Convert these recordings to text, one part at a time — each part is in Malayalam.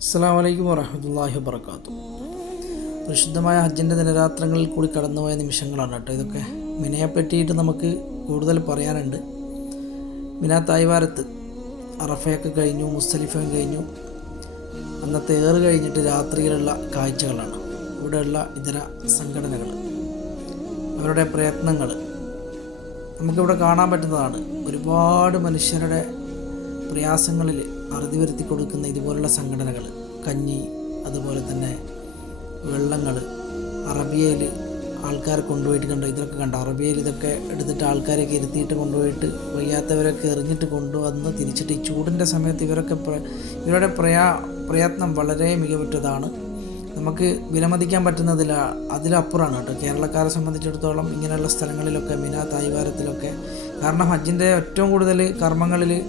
അസ്സാം വലൈക്കും വറഹമത്തല്ലാഹി വാബർക്കാത്തു പരിശുദ്ധമായ ഹജ്ജിന്റെ ദിനരാത്രങ്ങളിൽ കൂടി കടന്നുപോയ നിമിഷങ്ങളാണ് കേട്ടോ ഇതൊക്കെ. മിനയെ പറ്റിയിട്ട് നമുക്ക് കൂടുതൽ പറയാനുണ്ട്. മിന തായ്വാരത്ത് അറഫയൊക്കെ കഴിഞ്ഞു മുസ്തലിഫയും കഴിഞ്ഞു. അന്നത്തെ ഏറ് കഴിഞ്ഞിട്ട് രാത്രിയിലുള്ള കാഴ്ചകളാണ്. ഇവിടെയുള്ള ഇതര സംഘടനകൾ. അവരുടെ പ്രയത്നങ്ങൾ നമുക്കിവിടെ കാണാൻ പറ്റുന്നതാണ്. ഒരുപാട് മനുഷ്യരുടെ പ്രയാസങ്ങളിൽ അറുതി വരുത്തി കൊടുക്കുന്ന ഇതുപോലുള്ള സംഘടനകൾ കഞ്ഞി അതുപോലെ തന്നെ വെള്ളങ്ങൾ അറബിയയിൽ ആൾക്കാരെ കൊണ്ടുപോയിട്ട് കണ്ടോ? ഇതൊക്കെ കണ്ടോ? അറബിയയിൽ ഇതൊക്കെ എടുത്തിട്ട് ആൾക്കാരെയൊക്കെ ഇരുത്തിയിട്ട് കൊണ്ടുപോയിട്ട് വയ്യാത്തവരൊക്കെ എറിഞ്ഞിട്ട് കൊണ്ടുവന്ന് തിരിച്ചിട്ട് ഈ ചൂടിന്റെ സമയത്ത് ഇവരൊക്കെ ഇവരുടെ പ്രയാ പ്രയത്നം വളരെ മികവുറ്റതാണ്. നമുക്ക് വിലമതിക്കാൻ പറ്റുന്നതിൽ അതിലപ്പുറമാണ് കേട്ടോ. കേരളക്കാരെ സംബന്ധിച്ചിടത്തോളം ഇങ്ങനെയുള്ള സ്ഥലങ്ങളിലൊക്കെ മിന തായ്വാരത്തിലൊക്കെ. കാരണം ഹജ്ജിന്റെ ഏറ്റവും കൂടുതൽ കർമ്മങ്ങളിൽ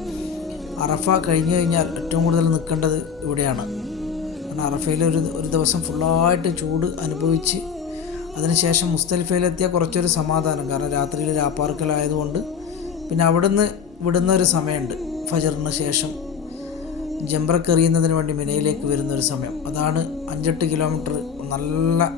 അറഫ കഴിഞ്ഞു കഴിഞ്ഞാൽ ഏറ്റവും കൂടുതൽ നിൽക്കേണ്ടത് ഇവിടെയാണ്. കാരണം അറഫയിൽ ഒരു ഒരു ദിവസം ഫുള്ളായിട്ട് ചൂട് അനുഭവിച്ച് അതിനുശേഷം മുസ്തലിഫയിലെത്തിയ കുറച്ചൊരു സമാധാനം. കാരണം രാത്രിയിൽ രാപ്പാർക്കലായതുകൊണ്ട് പിന്നെ അവിടുന്ന് വിടുന്ന ഒരു സമയമുണ്ട്. ഫജറിന് ശേഷം ജംബ്രക്കെറിയുന്നതിന് വേണ്ടി മിനയിലേക്ക് വരുന്ന ഒരു സമയം. അതാണ് അഞ്ചെട്ട് കിലോമീറ്റർ നല്ല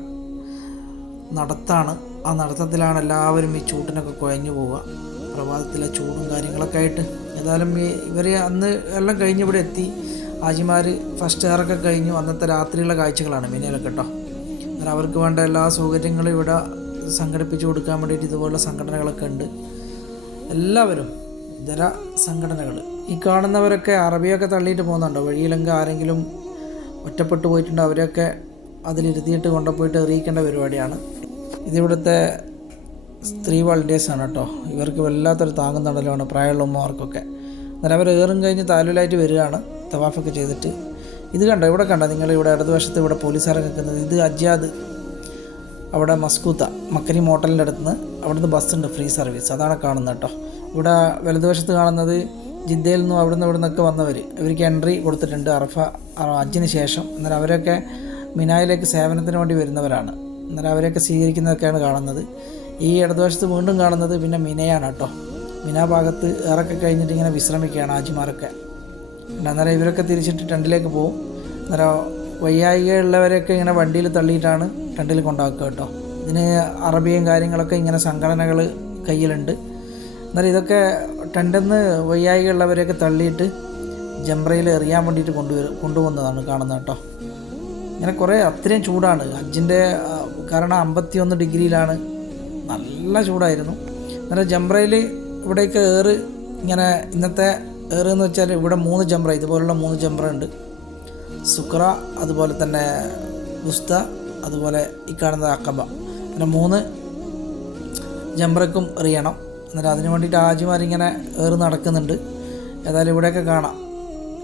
നടത്താണ്. ആ നടത്തത്തിലാണ് എല്ലാവരും ഈ ചൂട്ടിനൊക്കെ കുഴഞ്ഞു പോവുക. പ്രഭാതത്തിലെ ചൂടും കാര്യങ്ങളൊക്കെ ആയിട്ട്. ഏതായാലും ഇവർ അന്ന് എല്ലാം കഴിഞ്ഞ് ഇവിടെ എത്തി. ആജിമാർ ഫസ്റ്റ് എയറൊക്കെ കഴിഞ്ഞു. അന്നത്തെ രാത്രിയുള്ള കാഴ്ചകളാണ് മിനയിലൊക്കെ കേട്ടോ. എന്നാൽ അവർക്ക് വേണ്ട എല്ലാ സൗകര്യങ്ങളും ഇവിടെ സംഘടിപ്പിച്ചു കൊടുക്കാൻ വേണ്ടിയിട്ട് ഇതുപോലുള്ള സംഘടനകളൊക്കെ ഉണ്ട്. എല്ലാവരും ഇതര സംഘടനകൾ. ഈ കാണുന്നവരൊക്കെ അറബിയൊക്കെ തള്ളിയിട്ട് പോകുന്നുണ്ടോ? വഴിയിലെങ്കിൽ ആരെങ്കിലും ഒറ്റപ്പെട്ടു പോയിട്ടുണ്ട്? അവരെയൊക്കെ അതിലിരുത്തിയിട്ട് കൊണ്ടുപോയിട്ട് എറിയിക്കേണ്ട പരിപാടിയാണ്. ഇതിവിടുത്തെ സ്ത്രീ വളണ്ടിയേഴ്സാണ് കേട്ടോ ഇവർക്ക് വല്ലാത്തൊരു താങ്ങും തണലുമാണ്. പ്രായമുള്ള ഉമ്മമാർക്കൊക്കെ അന്നേരം അവർ ഏറും കഴിഞ്ഞ് താലൂലായിട്ട് വരികയാണ് തവാഫൊക്കെ ചെയ്തിട്ട്. ഇത് കണ്ടോ? ഇവിടെ കണ്ടോ? നിങ്ങൾ ഇവിടെ ഇടതുവശത്ത് ഇവിടെ പോലീസുകാരെ നിൽക്കുന്നത്. ഇത് അജ്യാദ് അവിടെ മസ്കൂത്ത മക്കരി മോട്ടലിന്റെ അടുത്ത് അവിടുന്ന് ബസ്സുണ്ട് ഫ്രീ സർവീസ്. അതാണ് കാണുന്നത് കേട്ടോ ഇവിടെ വലതുവശത്ത് കാണുന്നത് ജിദ്ദയിൽ നിന്നും അവിടുന്ന് ഇവിടെ നിന്നൊക്കെ വന്നവർ ഇവർക്ക് എൻട്രി കൊടുത്തിട്ടുണ്ട് അറഫ അ- ശേഷം. എന്നാൽ അവരൊക്കെ മിനായിലേക്ക് സേവനത്തിന് വേണ്ടി വരുന്നവരാണ്. എന്നാൽ അവരെയൊക്കെ സ്വീകരിക്കുന്നതൊക്കെയാണ് കാണുന്നത്. ഈ ഇടതുവശത്ത് വീണ്ടും കാണുന്നത് പിന്നെ മിനയാണ് കേട്ടോ. മിന ഭാഗത്ത് ഏറൊക്കെ കഴിഞ്ഞിട്ട് ഇങ്ങനെ വിശ്രമിക്കുകയാണ് ആജിമാരൊക്കെ. അന്നേരം ഇവരൊക്കെ തിരിച്ചിട്ട് ടെൻഡിലേക്ക് പോകും അന്നേരം വയ്യായികയുള്ളവരെയൊക്കെ ഇങ്ങനെ വണ്ടിയിൽ തള്ളിയിട്ടാണ് ടെൻഡിൽ കൊണ്ടാക്കുക കേട്ടോ. ഇതിന് അറബിയും കാര്യങ്ങളൊക്കെ ഇങ്ങനെ സംഘടനകൾ കയ്യിലുണ്ട്. എന്നാൽ ഇതൊക്കെ നിന്ന് വയ്യായികയുള്ളവരെയൊക്കെ തള്ളിയിട്ട് ജംബ്രയിൽ എറിയാൻ വേണ്ടിയിട്ട് കൊണ്ടുവരും കൊണ്ടുപോകുന്നതാണ് കാണുന്നത് കേട്ടോ. ഇങ്ങനെ കുറേ അത്രയും ചൂടാണ്. അഞ്ചിന്റെ കാരണം അമ്പത്തിയൊന്ന് ഡിഗ്രിയിലാണ്. നല്ല ചൂടായിരുന്നു. അന്നേരം ജംബ്രയിൽ ഇവിടേക്ക് ഏറ് ഇങ്ങനെ ഇന്നത്തെ ഏറ് എന്ന് വെച്ചാൽ ഇവിടെ മൂന്ന് ജംബ്ര ഇതുപോലുള്ള മൂന്ന് ജംബ്ര ഉണ്ട് സുക്ര അതുപോലെ തന്നെ ഗുസ്ത അതുപോലെ ഈ കാണുന്ന അക്കബ. അങ്ങനെ മൂന്ന് ജംബ്രക്കും എറിയണം എന്നിട്ട് അതിന് വേണ്ടിയിട്ട് ആജിമാരിങ്ങനെ ഏറ് നടക്കുന്നുണ്ട്. ഏതായാലും ഇവിടെയൊക്കെ കാണാം.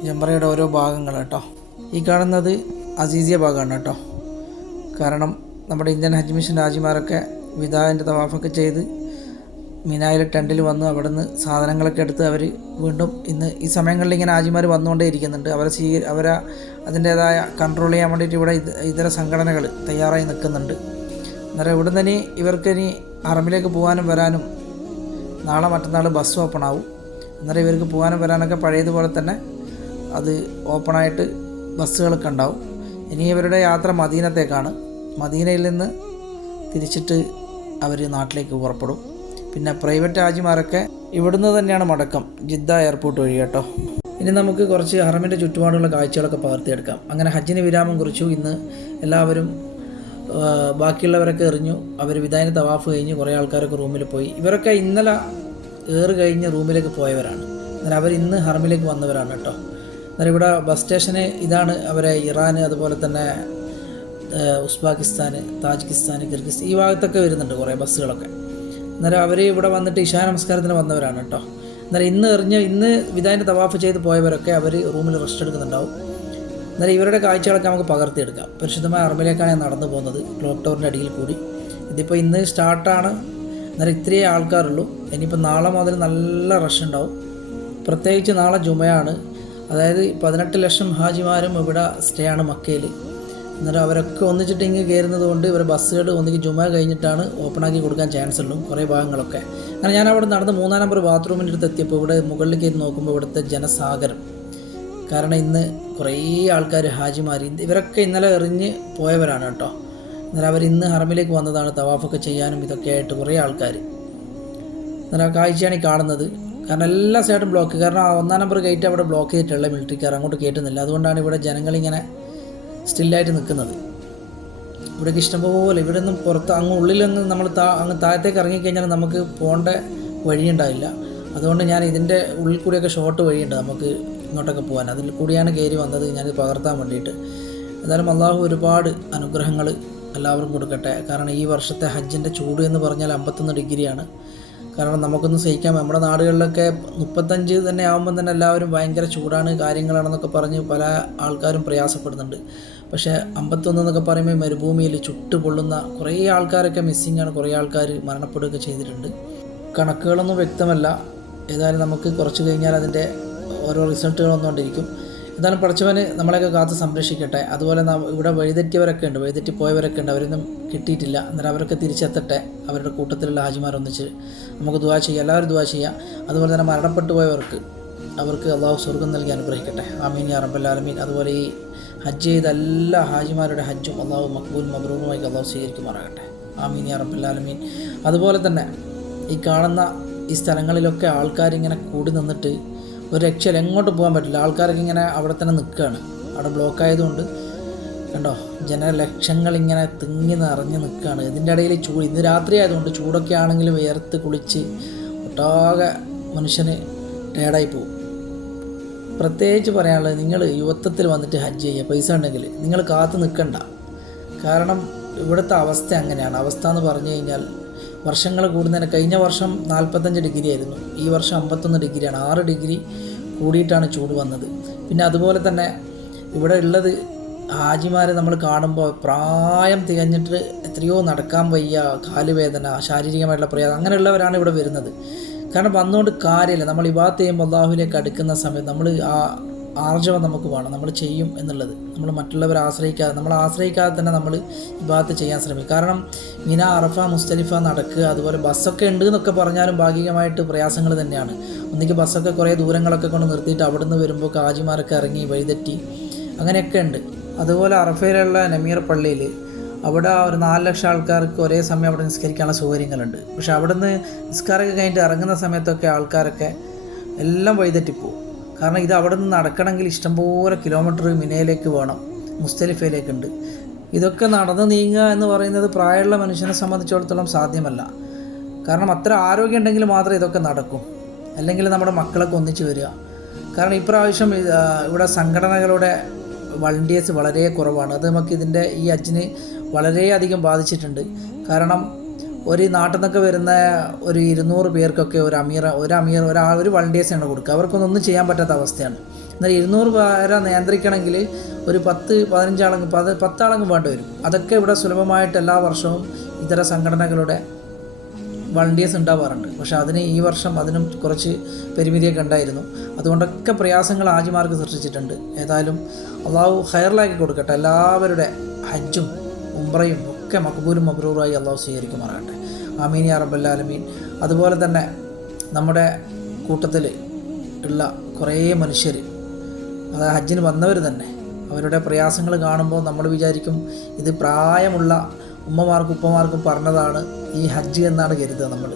ജംബ്രയുടെ ഓരോ ഭാഗങ്ങൾ കേട്ടോ. ഈ കാണുന്നത് അസീസിയ ഭാഗമാണ് കേട്ടോ. കാരണം നമ്മുടെ ഇന്ത്യൻ ഹജ്ജ് മിഷൻ രാജിമാരൊക്കെ വിദായന്റെ തവാഫൊക്കെ ചെയ്ത് മിനായിലെ ടെന്റിൽ വന്ന് അവിടെ നിന്ന് സാധനങ്ങളൊക്കെ എടുത്ത് അവർ വീണ്ടും ഇന്ന് ഈ സമയങ്ങളിൽ ഇങ്ങനെ ആജിമാർ വന്നുകൊണ്ടേ ഇരിക്കുന്നുണ്ട്. അവരെ സ്വീ അവരെ അതിന്റേതായ കൺട്രോൾ ചെയ്യാൻ വേണ്ടിയിട്ട് ഇവിടെ ഇത് ഇതര സംഘടനകൾ തയ്യാറായി നിൽക്കുന്നുണ്ട്. അന്നേരം ഇവിടെ നിന്ന് ഇനി ഇവർക്ക് ഇനി അറമ്പിലേക്ക് പോകാനും വരാനും നാളെ മറ്റന്നാൾ ബസ് ഓപ്പൺ ആവും. അന്നേരം ഇവർക്ക് പോകാനും വരാനൊക്കെ പഴയതുപോലെ തന്നെ അത് ഓപ്പണായിട്ട് ബസ്സുകളൊക്കെ ഉണ്ടാവും. ഇനി ഇവരുടെ യാത്ര മദീനത്തേക്കാണ്. മദീനയിൽ നിന്ന് തിരിച്ചിട്ട് അവർ നാട്ടിലേക്ക് പുറപ്പെടും. പിന്നെ പ്രൈവറ്റ് ഹാജിമാരൊക്കെ ഇവിടുന്ന് തന്നെയാണ് മടക്കം. ജിദ്ദ എയർപോർട്ട് വഴി കേട്ടോ. ഇനി നമുക്ക് കുറച്ച് ഹറമിന്റെ ചുറ്റുപാടുള്ള കാഴ്ചകളൊക്കെ പകർത്തിയെടുക്കാം. അങ്ങനെ ഹജ്ജിന് വിരാമം കുറിച്ചു. ഇന്ന് എല്ലാവരും ബാക്കിയുള്ളവരൊക്കെ എറിഞ്ഞു. അവർ വിദായന തവാഫ് കഴിഞ്ഞ് കുറേ ആൾക്കാരൊക്കെ റൂമിൽ പോയി. ഇവരൊക്കെ ഇന്നലെ ഏറ് കഴിഞ്ഞ് റൂമിലേക്ക് പോയവരാണ്. എന്നാൽ അവർ ഇന്ന് ഹറമിലേക്ക് വന്നവരാണ് കേട്ടോ. എന്നാൽ ഇവിടെ ബസ് സ്റ്റേഷന് ഇതാണ് അവരെ ഇറാന് അതുപോലെ തന്നെ ഉസ്ബാക്കിസ്ഥാൻ താജിക്കിസ്ഥാൻ കിർഗിസ്ഥാൻ ഈ ഭാഗത്തൊക്കെ വരുന്നുണ്ട് കുറേ ബസ്സുകളൊക്കെ. അന്നേരം അവർ ഇവിടെ വന്നിട്ട് ഇഷാ നമസ്കാരത്തിന് വന്നവരാണ് കേട്ടോ. അന്നേരം ഇന്ന് എറിഞ്ഞ് ഇന്ന് വിധാന്റെ തവാഫ് ചെയ്ത് പോയവരൊക്കെ അവർ റൂമിൽ റെസ്റ്റ് എടുക്കുന്നുണ്ടാവും. അന്നേരം ഇവരുടെ കാഴ്ചകളൊക്കെ നമുക്ക് പകർത്തിയെടുക്കാം. പരിശുദ്ധമായ അറമിലേക്കാണ് ഞാൻ നടന്നു പോകുന്നത് ക്ലോക്ക് ടവറിന്റെ അടിയിൽ കൂടി. ഇതിപ്പോൾ ഇന്ന് സ്റ്റാർട്ടാണ്. അന്നേരം ഇത്രയേ ആൾക്കാരുള്ളൂ. ഇനിയിപ്പോൾ നാളെ മുതൽ നല്ല റഷ് ഉണ്ടാവും. പ്രത്യേകിച്ച് നാളെ ജുമയാണ്. അതായത് പതിനെട്ട് ലക്ഷം ഹാജിമാരും ഇവിടെ സ്റ്റേ ആണ് മക്കയിൽ അന്നേരം അവരൊക്കെ ഒന്നിച്ചിട്ട് ഇങ്ങ് കയറുന്നത് കൊണ്ട് ഇവർ ബസ്സുകൾ ഒന്നിക്ക് ജുമ കഴിഞ്ഞിട്ടാണ് ഓപ്പണാക്കി കൊടുക്കാൻ ചാൻസ് ഉള്ളൂ കുറേ ഭാഗങ്ങളൊക്കെ. അങ്ങനെ ഞാൻ അവിടെ നടന്ന് മൂന്നാം നമ്പർ ബാത്റൂമിന്റെ അടുത്ത് എത്തിയപ്പോൾ ഇവിടെ മുകളിൽ കയറി നോക്കുമ്പോൾ ഇവിടുത്തെ ജനസാഗരം. കാരണം ഇന്ന് കുറേ ആൾക്കാർ ഹാജിമാരി ഇവരൊക്കെ ഇന്നലെ എറിഞ്ഞ് പോയവരാണ് കേട്ടോ. എന്നാൽ അവർ ഇന്ന് ഹറമിലേക്ക് വന്നതാണ് തവാഫൊക്കെ ചെയ്യാനും ഇതൊക്കെ ആയിട്ട് കുറേ ആൾക്കാർ എന്നാൽ കാഴ്ചയാണ് ഈ കാണുന്നത്. കാരണം എല്ലാ സൈഡും ബ്ലോക്ക് കാരണം ഒന്നാം നമ്പർ ഗേറ്റ് അവിടെ ബ്ലോക്ക് ചെയ്തിട്ടുള്ള മിലിറ്ററിക്കാർ അങ്ങോട്ട് കയറ്റുന്നില്ല അതുകൊണ്ടാണ് ഇവിടെ ജനങ്ങളിങ്ങനെ സ്റ്റില്ലായിട്ട് നിൽക്കുന്നത്. ഇവിടേക്ക് ഇഷ്ടംപോലെ ഇവിടെ നിന്നും പുറത്ത് അങ്ങ് ഉള്ളിലൊന്ന് നമ്മൾ താ അങ്ങ് താഴത്തേക്ക് ഇറങ്ങിക്കഴിഞ്ഞാൽ നമുക്ക് പോകേണ്ട വഴിയുണ്ടാവില്ല. അതുകൊണ്ട് ഞാൻ ഇതിന്റെ ഉള്ളിൽ കൂടിയൊക്കെ ഷോർട്ട് വഴിയുണ്ട് നമുക്ക് ഇങ്ങോട്ടൊക്കെ പോകാൻ. അതിൽ കൂടിയാണ് കയറി വന്നത് ഞാൻ പകർത്താൻ വേണ്ടിയിട്ട്. എന്തായാലും അള്ളാഹു ഒരുപാട് അനുഗ്രഹങ്ങൾ എല്ലാവർക്കും കൊടുക്കട്ടെ. കാരണം ഈ വർഷത്തെ ഹജ്ജിന്റെ ചൂട് എന്ന് പറഞ്ഞാൽ അമ്പത്തൊന്ന് ഡിഗ്രിയാണ്. കാരണം നമുക്കൊന്നും സഹിക്കാൻ നമ്മുടെ നാടുകളിലൊക്കെ മുപ്പത്തഞ്ച് തന്നെ ആകുമ്പോൾ തന്നെ എല്ലാവരും ഭയങ്കര ചൂടാണ് കാര്യങ്ങളാണെന്നൊക്കെ പറഞ്ഞ് പല ആൾക്കാരും പ്രയാസപ്പെടുന്നുണ്ട്. പക്ഷേ അമ്പത്തൊന്ന് എന്നൊക്കെ പറയുമ്പോൾ മരുഭൂമിയിൽ ചുട്ട് പൊള്ളുന്ന കുറേ ആൾക്കാരൊക്കെ മിസ്സിംഗ് ആണ്. കുറേ ആൾക്കാർ മരണപ്പെടുകയൊക്കെ ചെയ്തിട്ടുണ്ട്. കണക്കുകളൊന്നും വ്യക്തമല്ല. ഏതായാലും നമുക്ക് കുറച്ച് കഴിഞ്ഞാൽ അതിന്റെ ഓരോ റിസൾട്ടുകൾ വന്നുകൊണ്ടിരിക്കും. എന്തായാലും പഠിച്ചവന് നമ്മളെയൊക്കെ കാത്ത് സംരക്ഷിക്കട്ടെ. അതുപോലെ ഇവിടെ വഴിതെറ്റിയവരൊക്കെ ഉണ്ട്. വഴിതെറ്റി പോയവരൊക്കെ ഉണ്ട്. അവരൊന്നും കിട്ടിയിട്ടില്ല. അന്നേരം അവരൊക്കെ തിരിച്ചെത്തട്ടെ. അവരുടെ കൂട്ടത്തിലുള്ള ഹാജിമാരൊന്നിച്ച് നമുക്ക് ദുവാ ചെയ്യാം. എല്ലാവരും ദുവാ ചെയ്യാം. അതുപോലെ തന്നെ മരണപ്പെട്ടു പോയവർക്ക് അവർക്ക് അള്ളാഹു സ്വർഗം നൽകി അനുഗ്രഹിക്കട്ടെ. ആമീൻ യാ റബ്ബൽ ആലമീൻ. അതുപോലെ ഈ ഹജ്ജ് ചെയ്ത എല്ലാ ഹാജിമാരുടെ ഹജ്ജും അള്ളാഹു മക്ബൂൽ മബ്രൂറുമായി അള്ളാഹു സ്വീകരിക്കുമാറാകട്ടെ. ആമീൻ യാ റബ്ബൽ അതുപോലെ തന്നെ ഈ കാണുന്ന ഈ സ്ഥലങ്ങളിലൊക്കെ ആൾക്കാരിങ്ങനെ കൂടി നിന്നിട്ട് ഒരു രക്ഷയിൽ എങ്ങോട്ട് പോകാൻ പറ്റില്ല. ആൾക്കാരൊക്കെ ഇങ്ങനെ അവിടെ തന്നെ നിൽക്കുകയാണ്. അവിടെ ബ്ലോക്ക് ആയതുകൊണ്ട് കണ്ടോ ജനലക്ഷങ്ങൾ ഇങ്ങനെ തിങ്ങി നിറഞ്ഞ് നിൽക്കുകയാണ്. ഇതിന്റെ ഇടയിൽ ചൂട് ഇന്ന് രാത്രി ആയതുകൊണ്ട് ചൂടൊക്കെ ആണെങ്കിലും വിയർത്ത് കുളിച്ച് ഒട്ടാകെ മനുഷ്യന് ടേഡായി പോകും. പ്രത്യേകിച്ച് പറയാനുള്ളത് നിങ്ങൾ യുവത്വത്തിൽ വന്നിട്ട് ഹജ്ജ് ചെയ്യുക. പൈസ ഉണ്ടെങ്കിൽ നിങ്ങൾ കാത്തു നിൽക്കണ്ട. കാരണം ഇവിടുത്തെ അവസ്ഥ അങ്ങനെയാണ്. അവസ്ഥ എന്ന് പറഞ്ഞു കഴിഞ്ഞാൽ വർഷങ്ങൾ കൂടുന്നതിന് കഴിഞ്ഞ വർഷം നാൽപ്പത്തഞ്ച് ഡിഗ്രി ആയിരുന്നു. ഈ വർഷം അമ്പത്തൊന്ന് ഡിഗ്രിയാണ്. ആറ് ഡിഗ്രി കൂടിയിട്ടാണ് ചൂട് വന്നത്. പിന്നെ അതുപോലെ തന്നെ ഇവിടെ ഉള്ളത് ഹാജിമാരെ നമ്മൾ കാണുമ്പോൾ പ്രായം തികഞ്ഞിട്ട് എത്രയോ നടക്കാൻ വയ്യ കാലുവേദന ശാരീരികമായിട്ടുള്ള പ്രയാസം അങ്ങനെയുള്ളവരാണ് ഇവിടെ വരുന്നത്. കാരണം വന്നുകൊണ്ട് കാര്യമില്ല നമ്മൾ ഇബാത്ത് ചെയ്യുമ്പോൾ അള്ളാഹുവിനേക്ക് അടുക്കുന്ന സമയത്ത് നമ്മൾ ആ ആർജവം നമുക്ക് വേണം. നമ്മൾ ചെയ്യും എന്നുള്ളത്. നമ്മൾ മറ്റുള്ളവരെ ആശ്രയിക്കാതെ നമ്മൾ ആശ്രയിക്കാതെ തന്നെ നമ്മൾ ഇബാത്ത് ചെയ്യാൻ ശ്രമിക്കും. കാരണം മിന അറഫ മുസ്തലിഫ നടക്കുക അതുപോലെ ബസ്സൊക്കെ ഉണ്ട് എന്നൊക്കെ പറഞ്ഞാലും ഭാഗികമായിട്ട് പ്രയാസങ്ങൾ തന്നെയാണ്. ഒന്നിക്ക് ബസ്സൊക്കെ കുറേ ദൂരങ്ങളൊക്കെ കൊണ്ട് നിർത്തിയിട്ട് അവിടുന്ന് വരുമ്പോൾ കാജിമാരൊക്കെ ഇറങ്ങി വഴിതെറ്റി അങ്ങനെയൊക്കെ ഉണ്ട്. അതുപോലെ അറഫയിലുള്ള നമീർ പള്ളിയിൽ അവിടെ ഒരു നാല് ലക്ഷം ആൾക്കാർക്ക് ഒരേ സമയം അവിടെ നിസ്കരിക്കാനുള്ള സൗകര്യങ്ങളുണ്ട്. പക്ഷെ അവിടുന്ന് നിസ്കാരമൊക്കെ കഴിഞ്ഞിട്ട് ഇറങ്ങുന്ന സമയത്തൊക്കെ ആൾക്കാരൊക്കെ എല്ലാം വഴിതെറ്റിപ്പോവും. കാരണം ഇത് അവിടെ നിന്ന് നടക്കണമെങ്കിൽ ഇഷ്ടംപോലെ കിലോമീറ്റർ മിനയിലേക്ക് വേണം. മുസ്തലിഫയിലേക്കുണ്ട്. ഇതൊക്കെ നടന്ന് നീങ്ങുക എന്ന് പറയുന്നത് പ്രായമുള്ള മനുഷ്യനെ സംബന്ധിച്ചിടത്തോളം സാധ്യമല്ല. കാരണം അത്ര ആരോഗ്യം ഉണ്ടെങ്കിൽ മാത്രമേ ഇതൊക്കെ നടക്കും. അല്ലെങ്കിൽ നമ്മുടെ മക്കളൊക്കെ ഒന്നിച്ചു വരിക. കാരണം ഇപ്രാവശ്യം ഇവിടെ സംഘടനകളുടെ വളണ്ടിയേഴ്സ് വളരെ കുറവാണ്. അത് നമുക്ക് ഇതിന്റെ ഈ അജിന് വളരെയധികം ബാധിച്ചിട്ടുണ്ട്. കാരണം ഒരു നാട്ടിൽ നിന്നൊക്കെ വരുന്ന ഒരു ഇരുന്നൂറ് പേർക്കൊക്കെ ഒരു അമീർ ഒരു അമീർ ഒരാൾ ഒരു വളണ്ടിയേഴ്സാണ് കൊടുക്കുക. അവർക്കൊന്നും ഒന്നും ചെയ്യാൻ പറ്റാത്ത അവസ്ഥയാണ്. എന്നാൽ ഇരുന്നൂറ് പേരെ നിയന്ത്രിക്കണമെങ്കിൽ ഒരു പത്ത് പതിനഞ്ചാളെങ്കിൽ പത് പത്താളെങ്കിൽ വേണ്ടി വരും. അതൊക്കെ ഇവിടെ സുലഭമായിട്ട് എല്ലാ വർഷവും ഇതര സംഘടനകളുടെ വളണ്ടിയേഴ്സ് ഉണ്ടാവാറുണ്ട്. പക്ഷേ അതിന് ഈ വർഷം അതിനും കുറച്ച് പരിമിതിയൊക്കെ ഉണ്ടായിരുന്നു. അതുകൊണ്ടൊക്കെ പ്രയാസങ്ങൾ ആജിമാർക്ക് സൃഷ്ടിച്ചിട്ടുണ്ട്. ഏതായാലും അള്ളാഹു ഹയറിലാക്കി കൊടുക്കട്ടെ. എല്ലാവരുടെ ഹജ്ജും ഉംറയും ഒക്കെ മക്ബൂലും മബ്രൂറായി അള്ളാഹു സ്വീകരിക്കുമാറാകട്ടെ. ആമീൻ യാ അതുപോലെ തന്നെ നമ്മുടെ കൂട്ടത്തിൽ ഉള്ള കുറേ മനുഷ്യർ അതായത് ഹജ്ജിന് വന്നവർ തന്നെ അവരുടെ പ്രയാസങ്ങൾ കാണുമ്പോൾ നമ്മൾ വിചാരിക്കും ഇത് പ്രായമുള്ള ഉമ്മമാർക്കും ഉപ്പമാർക്കും പറഞ്ഞതാണ് ഈ ഹജ്ജ് എന്നാണ് കരുതുക നമ്മൾ.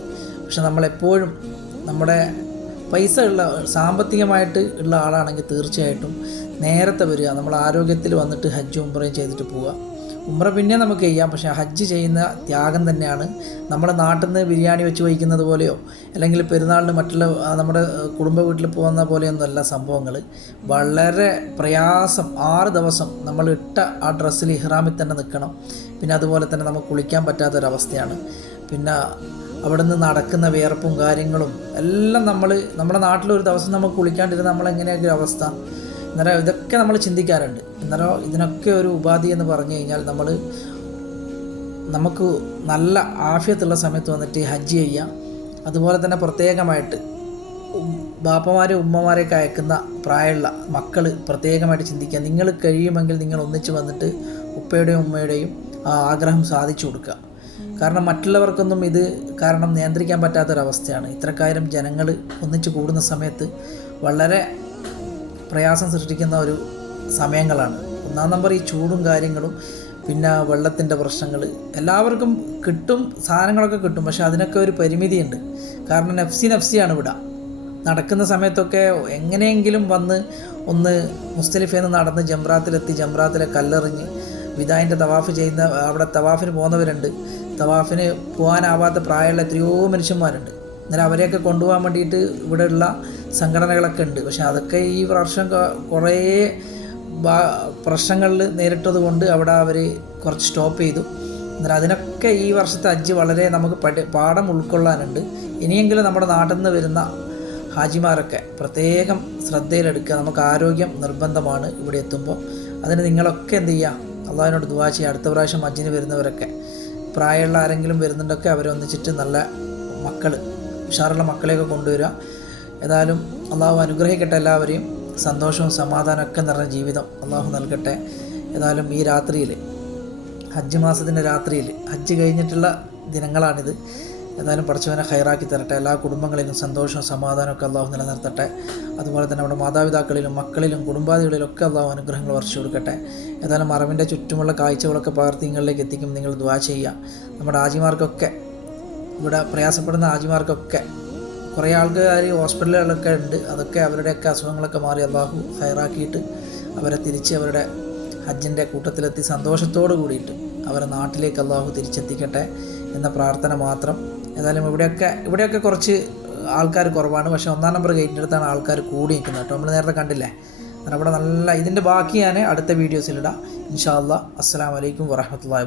പക്ഷെ നമ്മളെപ്പോഴും നമ്മുടെ പൈസ ഉള്ള സാമ്പത്തികമായിട്ട് ഉള്ള ആളാണെങ്കിൽ തീർച്ചയായിട്ടും നേരത്തെ വരിക. നമ്മൾ ആരോഗ്യത്തിൽ വന്നിട്ട് ഹജ്ജ് ഉംറയും ചെയ്തിട്ട് പോവുക. ഉംറ പിന്നെ നമുക്ക് ചെയ്യാം പക്ഷേ ഹജ്ജ് ചെയ്യുന്ന ത്യാഗം തന്നെയാണ്. നമ്മുടെ നാട്ടിൽ നിന്ന് ബിരിയാണി വെച്ച് വഹിക്കുന്നത് പോലെയോ അല്ലെങ്കിൽ പെരുന്നാളിന് മറ്റുള്ള നമ്മുടെ കുടുംബ വീട്ടിൽ പോകുന്ന പോലെയൊന്നുമല്ല സംഭവങ്ങൾ. വളരെ പ്രയാസം ആറ് ദിവസം നമ്മൾ ഇട്ട ആ ഡ്രസ്സിൽ ഇഹ്റാമിൽ തന്നെ നിൽക്കണം. പിന്നെ അതുപോലെ തന്നെ നമുക്ക് കുളിക്കാൻ പറ്റാത്തൊരവസ്ഥയാണ്. പിന്നെ അവിടെ നിന്ന് നടക്കുന്ന വിയർപ്പും കാര്യങ്ങളും എല്ലാം നമ്മൾ നമ്മുടെ നാട്ടിൽ ഒരു ദിവസം നമുക്ക് കുളിക്കാണ്ടിരുന്ന നമ്മളെങ്ങനെയൊക്കെ അവസ്ഥ? അന്നേരം ഇതൊക്കെ നമ്മൾ ചിന്തിക്കാറുണ്ട്. അന്നേരം ഇതിനൊക്കെ ഒരു ഉപാധി എന്ന് പറഞ്ഞു കഴിഞ്ഞാൽ നമ്മൾ നമുക്ക് നല്ല ആഫിയത്തുള്ള സമയത്ത് വന്നിട്ട് ഹജ്ജ് ചെയ്യാം. അതുപോലെ തന്നെ പ്രത്യേകമായിട്ട് ബാപ്പമാരെ ഉമ്മമാരെയൊക്കെ അയക്കുന്ന പ്രായമുള്ള മക്കൾ പ്രത്യേകമായിട്ട് ചിന്തിക്കുക. നിങ്ങൾ കഴിയുമെങ്കിൽ നിങ്ങൾ ഒന്നിച്ച് വന്നിട്ട് ഉപ്പയുടെയും ഉമ്മയുടെയും ആഗ്രഹം സാധിച്ചു കൊടുക്കുക. കാരണം മറ്റുള്ളവർക്കൊന്നും ഇത് കാരണം നിയന്ത്രിക്കാൻ പറ്റാത്തൊരവസ്ഥയാണ്. ഇത്രക്കാരം ജനങ്ങൾ ഒന്നിച്ച് കൂടുന്ന സമയത്ത് വളരെ പ്രയാസം സൃഷ്ടിക്കുന്ന ഒരു സമയങ്ങളാണ്. ഒന്നാം നമ്പർ ഈ ചൂടും കാര്യങ്ങളും പിന്നെ വെള്ളത്തിന്റെ പ്രശ്നങ്ങൾ എല്ലാവർക്കും കിട്ടും സാധനങ്ങളൊക്കെ കിട്ടും പക്ഷേ അതിനൊക്കെ ഒരു പരിമിതിയുണ്ട്. കാരണം നഫ്സി നഫ്സിയാണ് ഇവിടെ നടക്കുന്ന സമയത്തൊക്കെ എങ്ങനെയെങ്കിലും വന്ന് ഒന്ന് മുസ്തലിഫേന്ന് നടന്ന് ജംറാത്തിലെത്തി ജംറാത്തിലെ കല്ലെറിഞ്ഞ് വിദായിന്റെ തവാഫ് ചെയ്യുന്ന അവിടെ തവാഫിന് പോകുന്നവരുണ്ട്. തവാഫിന് പോകാനാവാത്ത പ്രായമുള്ള എത്രയോ മനുഷ്യന്മാരുണ്ട്. എന്നാൽ അവരെയൊക്കെ കൊണ്ടുപോകാൻ വേണ്ടിയിട്ട് ഇവിടെയുള്ള സംഘടനകളൊക്കെ ഉണ്ട്. പക്ഷെ അതൊക്കെ ഈ വർഷം കുറേ പ്രശ്നങ്ങളിൽ നേരിട്ടത് കൊണ്ട് അവിടെ അവർ കുറച്ച് സ്റ്റോപ്പ് ചെയ്തു. എന്നാൽ അതിനൊക്കെ ഈ വർഷത്തെ അജ്ജ് വളരെ നമുക്ക് പഠി പാഠം ഉൾക്കൊള്ളാനുണ്ട്. ഇനിയെങ്കിലും നമ്മുടെ നാട്ടിൽ നിന്ന് വരുന്ന ഹാജിമാരൊക്കെ പ്രത്യേകം ശ്രദ്ധയിലെടുക്കുക. നമുക്ക് ആരോഗ്യം നിർബന്ധമാണ് ഇവിടെ എത്തുമ്പോൾ. അതിന് നിങ്ങളൊക്കെ എന്ത് ചെയ്യുക? അള്ളാഹിനോട് ദുവാ ചെയ്യുക. അടുത്ത പ്രാവശ്യം അജ്ജിന് വരുന്നവരൊക്കെ. പ്രായമുള്ള ആരെങ്കിലും വരുന്നുണ്ടൊക്കെ അവരെ ഒന്നിച്ചിട്ട് നല്ല മക്കൾ ഉഷാറുള്ള മക്കളെയൊക്കെ കൊണ്ടുവരിക. ഏതായാലും അള്ളാഹു അനുഗ്രഹിക്കട്ടെ എല്ലാവരെയും. സന്തോഷവും സമാധാനവും ഒക്കെ നിറഞ്ഞ ജീവിതം അള്ളാഹു നൽകട്ടെ. ഏതായാലും ഈ രാത്രിയിൽ ഹജ്ജ് മാസത്തിന്റെ രാത്രിയിൽ ഹജ്ജ് കഴിഞ്ഞിട്ടുള്ള ദിനങ്ങളാണിത്. ഏതായാലും പഠിച്ചവനെ ഹൈറാക്കി തരട്ടെ. എല്ലാ കുടുംബങ്ങളിലും സന്തോഷവും സമാധാനവും ഒക്കെ അള്ളാഹു നിലനിർത്തട്ടെ. അതുപോലെ തന്നെ നമ്മുടെ മാതാപിതാക്കളിലും മക്കളിലും കുടുംബാദികളിലും ഒക്കെ അള്ളാഹു അനുഗ്രഹങ്ങൾ വർഷിച്ചു കൊടുക്കട്ടെ. ഏതായാലും മറവിന്റെ ചുറ്റുമുള്ള കാഴ്ചകളൊക്കെ പകർത്തി നിങ്ങളിലേക്ക് എത്തിക്കും. നിങ്ങൾ ദ്വാ ചെയ്യുക. നമ്മുടെ ആജിമാർക്കൊക്കെ ഇവിടെ പ്രയാസപ്പെടുന്ന ആജിമാർക്കൊക്കെ കുറേ ആൾക്കാർ ഹോസ്പിറ്റലുകളൊക്കെ ഉണ്ട്. അതൊക്കെ അവരുടെയൊക്കെ അസുഖങ്ങളൊക്കെ മാറി അള്ളാഹു ഹയറാക്കിയിട്ട് അവരെ തിരിച്ച് അവരുടെ ഹജ്ജിന്റെ കൂട്ടത്തിലെത്തി സന്തോഷത്തോട് കൂടിയിട്ട് അവരെ നാട്ടിലേക്ക് അള്ളാഹു തിരിച്ചെത്തിക്കട്ടെ എന്ന പ്രാർത്ഥന മാത്രം. ഏതായാലും ഇവിടെയൊക്കെ ഇവിടെയൊക്കെ കുറച്ച് ആൾക്കാർ കുറവാണ്. പക്ഷേ ഒന്നാം നമ്പർ ഗേറ്റിന്റെ അടുത്താണ് ആൾക്കാർ കൂടി നിൽക്കുന്നത് കേട്ടോ. നമ്മൾ നേരത്തെ കണ്ടില്ലേ? അതവിടെ നല്ല ഇതിന്റെ ബാക്കി ഞാൻ അടുത്ത വീഡിയോസിലിടാം ഇൻഷാ അല്ലാ അസ്സാം വലൈക്കും വറഹമത്തല്ലാ വാ